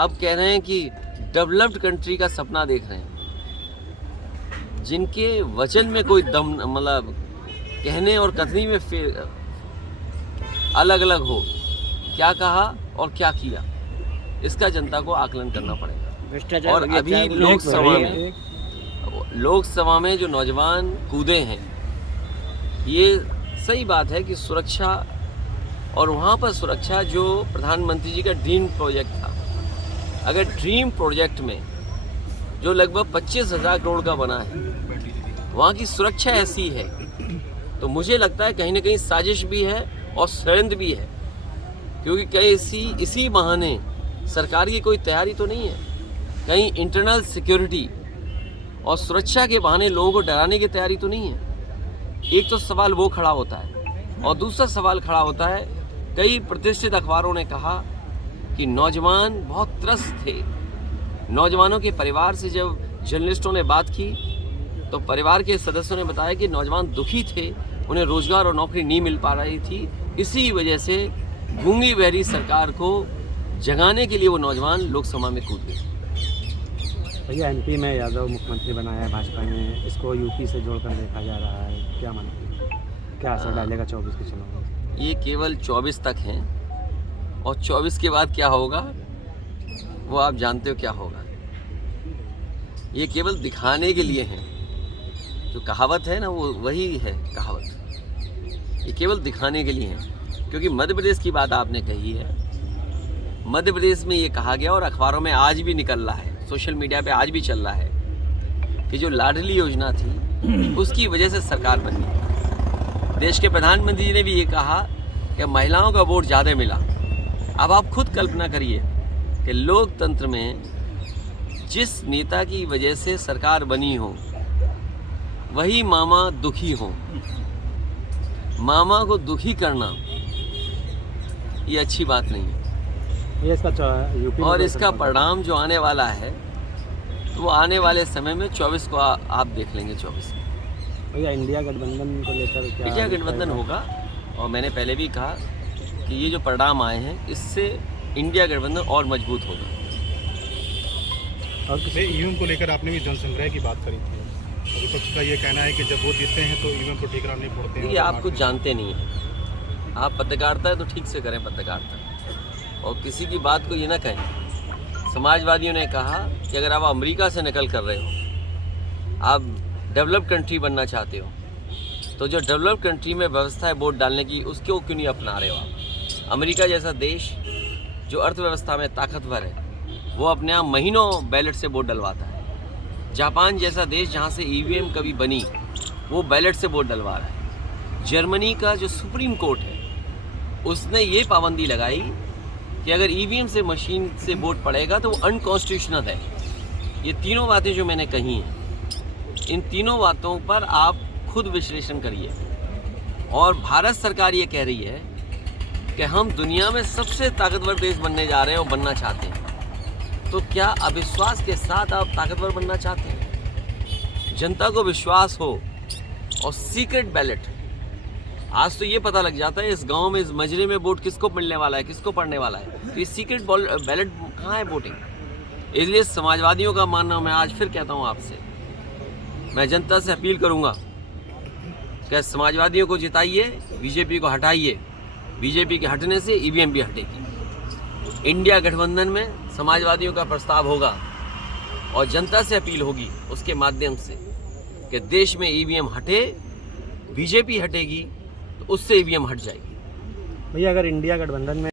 अब कह रहे हैं कि डेवलप्ड कंट्री का सपना देख रहे हैं, जिनके वचन में कोई दम, मतलब कहने और कथनी में अलग अलग हो, क्या कहा और क्या किया, इसका जनता को आकलन करना पड़ेगा। और अभी लोकसभा में जो नौजवान कूदे हैं, ये सही बात है कि सुरक्षा, और वहाँ पर सुरक्षा जो प्रधानमंत्री जी का ड्रीम प्रोजेक्ट था, अगर ड्रीम प्रोजेक्ट में जो लगभग 25,000 करोड़ का बना है, वहाँ की सुरक्षा ऐसी है, तो मुझे लगता है कहीं ना कहीं साजिश भी है और षड्यंत्र भी है, क्योंकि कहीं इसी बहाने सरकार की कोई तैयारी तो नहीं है, कहीं इंटरनल सिक्योरिटी और सुरक्षा के बहाने लोगों को डराने की तैयारी तो नहीं है। एक तो सवाल वो खड़ा होता है, और दूसरा सवाल खड़ा होता है, कई प्रतिष्ठित अखबारों ने कहा कि नौजवान बहुत त्रस्त थे। नौजवानों के परिवार से जब जर्नलिस्टों ने बात की, तो परिवार के सदस्यों ने बताया कि नौजवान दुखी थे, उन्हें रोजगार और नौकरी नहीं मिल पा रही थी, इसी वजह से गूंगी बहरी सरकार को जगाने के लिए वो नौजवान लोकसभा में कूद गए। भैया, एमपी में यादव मुख्यमंत्री बनाया है भाजपा ने, इसको यूपी से जोड़कर देखा जा रहा है, क्या मानते हैं, क्या असर डालेगा 24 के चुनाव में? ये केवल 24 तक हैं, और 24 के बाद क्या होगा वो आप जानते हो क्या होगा। ये केवल दिखाने के लिए हैं, जो कहावत है ना, वो वही है कहावत, ये केवल दिखाने के लिए हैं। क्योंकि मध्य प्रदेश की बात आपने कही है, मध्य प्रदेश में ये कहा गया और अखबारों में आज भी निकल रहा है, सोशल मीडिया पे आज भी चल रहा है कि जो लाडली योजना थी उसकी वजह से सरकार बनी। देश के प्रधानमंत्री जी ने भी ये कहा कि महिलाओं का वोट ज़्यादा मिला। अब आप खुद कल्पना करिए कि लोकतंत्र में जिस नेता की वजह से सरकार बनी हो, वही मामा दुखी हो, मामा को दुखी करना ये अच्छी बात नहीं है। ये यूपी और इसका परिणाम जो आने वाला है, तो वो आने वाले समय में 24 को आप देख लेंगे। 24 में भैया, इंडिया गठबंधन को लेकर क्या? इंडिया गठबंधन होगा, और मैंने पहले भी कहा कि ये जो परिणाम आए हैं, इससे इंडिया गठबंधन और मजबूत होगा। और ईवीएम को लेकर आपने भी जनसंग्रह की बात करी थी, विपक्ष का ये कहना है कि जब वो जीतते हैं तो ईवीएम को ठीक कराने पड़ते हैं। ये आप कुछ जानते नहीं हैं, आप पत्रकारिता है तो ठीक से करें पत्रकारिता, और किसी की बात को ये ना कहें। समाजवादियों ने कहा कि अगर आप अमेरिका से नकल कर रहे हो, आप डेवलप्ड कंट्री बनना चाहते हो, तो जो डेवलप्ड कंट्री में व्यवस्था है वोट डालने की, उसको क्यों नहीं अपना रहे हो आप? अमेरिका जैसा देश जो अर्थव्यवस्था में ताकतवर है, वो अपने आप महीनों बैलेट से वोट डलवाता है। जापान जैसा देश जहाँ से ईवीएम कभी बनी, वो बैलेट से वोट डलवा रहा है। जर्मनी का जो सुप्रीम कोर्ट है, उसने ये पाबंदी लगाई कि अगर ईवीएम से मशीन से वोट पड़ेगा तो वो अनकॉन्स्टिट्यूशनल है। ये तीनों बातें जो मैंने कही हैं, इन तीनों बातों पर आप खुद विश्लेषण करिए। और भारत सरकार ये कह रही है कि हम दुनिया में सबसे ताकतवर देश बनने जा रहे हैं और बनना चाहते हैं, तो क्या अविश्वास के साथ आप ताकतवर बनना चाहते हैं? जनता को विश्वास हो, और सीक्रेट बैलेट, आज तो ये पता लग जाता है इस गांव में, इस मजरे में वोट किसको मिलने वाला है, किसको पड़ने वाला है, तो ये सीक्रेट बैलेट कहाँ है वोटिंग। इसलिए समाजवादियों का मानना, मैं आज फिर कहता हूँ आपसे, मैं जनता से अपील करूँगा कि समाजवादियों को जिताइए, बीजेपी को हटाइए। बीजेपी के हटने से ईवीएम भी हटेगी। इंडिया गठबंधन में समाजवादियों का प्रस्ताव होगा, और जनता से अपील होगी उसके माध्यम से कि देश में ईवीएम हटे, बीजेपी हटेगी तो उससे ईवीएम हट जाएगी। भैया, अगर इंडिया गठबंधन में